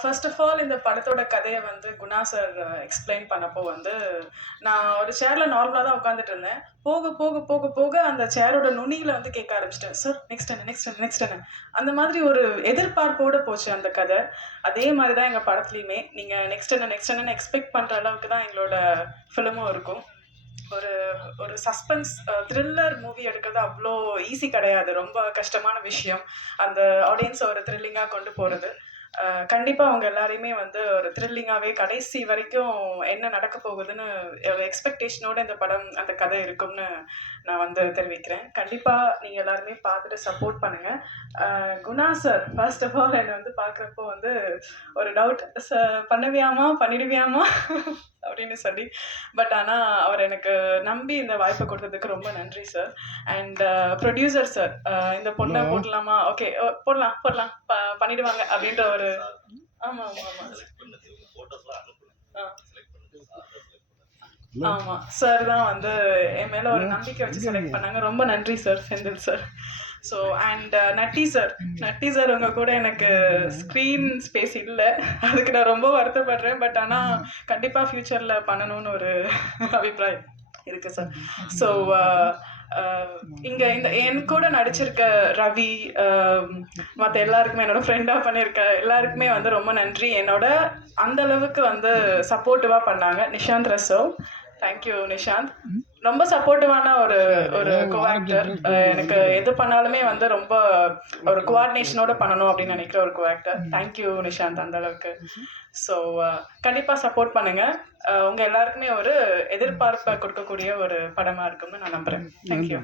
First of all இந்த படத்தோட கதையை வந்து குணா சார் எக்ஸ்பிளைன் பண்ணப்போ வந்து நான் ஒரு சேரில் நார்மலாக தான் உட்காந்துட்டு இருந்தேன். போக போக போக போக அந்த சேரோட நுனியில் வந்து கேட்க ஆரம்பிச்சிட்டேன், சார் நெக்ஸ்ட் என்ன நெக்ஸ்ட் என்ன நெக்ஸ்ட் என்ன, அந்த மாதிரி ஒரு எதிர்பார்ப்போடு போச்சு அந்த கதை. அதே மாதிரி தான் எங்கள் படத்துலையுமே நீங்கள் நெக்ஸ்ட் என்ன நெக்ஸ்ட் என்னன்னு எக்ஸ்பெக்ட் பண்ணுற அளவுக்கு தான் எங்களோட ஃபிலிமும் இருக்கும். ஒரு ஒரு சஸ்பென்ஸ் த்ரில்லர் மூவி எடுக்கிறது அவ்வளோ ஈஸி கிடையாது, ரொம்ப கஷ்டமான விஷயம். அந்த ஆடியன்ஸை ஒரு த்ரில்லிங்காக கொண்டு போகிறது. கண்டிப்பாக அவங்க எல்லாரையுமே வந்து ஒரு த்ரில்லிங்காகவே கடைசி வரைக்கும் என்ன நடக்க போகுதுன்னு எக்ஸ்பெக்டேஷனோட இந்த படம் அந்த கதை இருக்கும்னு நான் வந்து தெரிவிக்கிறேன். கண்டிப்பாக நீங்கள் எல்லாருமே பார்த்துட்டு சப்போர்ட் பண்ணுங்கள். Guna sir first of all என்னை வந்து பார்க்குறப்போ வந்து ஒரு டவுட், பண்ணவியாமா பண்ணிடுவியாமா அப்படின்னு சொல்லி. பட் ஆனால் அவர் எனக்கு நம்பி இந்த வாய்ப்பை கொடுத்ததுக்கு ரொம்ப நன்றி சார். அண்ட் ப்ரொடியூசர் சார், இந்த பொண்ணை போடலாமா, ஓகே போடலாம் போடலாம் பண்ணிடுவாங்க அப்படின்ற ஒரு ஆமாம் ஆமாம் ஆமாம் ஆமாம் சார் தான் வந்து என் மேலே ஒரு நம்பிக்கை வச்சு செலக்ட் பண்ணாங்க. ரொம்ப நன்றி sir Senthil sir. So and Natty sir உங்கள் கூட எனக்கு ஸ்க்ரீன் ஸ்பேஸ் இல்லை, அதுக்கு நான் ரொம்ப வருத்தப்படுறேன். பட் ஆனால் கண்டிப்பாக ஃப்யூச்சரில் பண்ணணும்னு ஒரு அபிப்பிராயம் இருக்குது சார். ஸோ இங்கே என் கூட நடிச்சிருக்க ரவி, மற்ற எல்லாருக்குமே என்னோட ஃப்ரெண்டாக பண்ணியிருக்க எல்லாருக்குமே வந்து ரொம்ப நன்றி. என்னோட அந்த அளவுக்கு வந்து சப்போர்ட்டிவாக பண்ணாங்க. நிஷாந்த் ரசோ, தேங்க்யூ நிஷாந்த். ரொம்ப சப்போர்ட்டிவான ஒரு கோஆக்டர். எனக்கு எது பண்ணாலுமே வந்து ரொம்ப ஒரு கோஆர்டினேஷனோட பண்ணணும் அப்படின்னு நினைக்கிற ஒரு கோஆக்டர். தேங்க்யூ நிஷாந்த் அந்த அளவுக்கு. ஸோ கண்டிப்பாக சப்போர்ட் பண்ணுங்கள். உங்கள் எல்லாருக்குமே ஒரு எதிர்பார்ப்பை கொடுக்கக்கூடிய ஒரு படமாக இருக்கும்னு நான் நம்புகிறேன். தேங்க்யூ.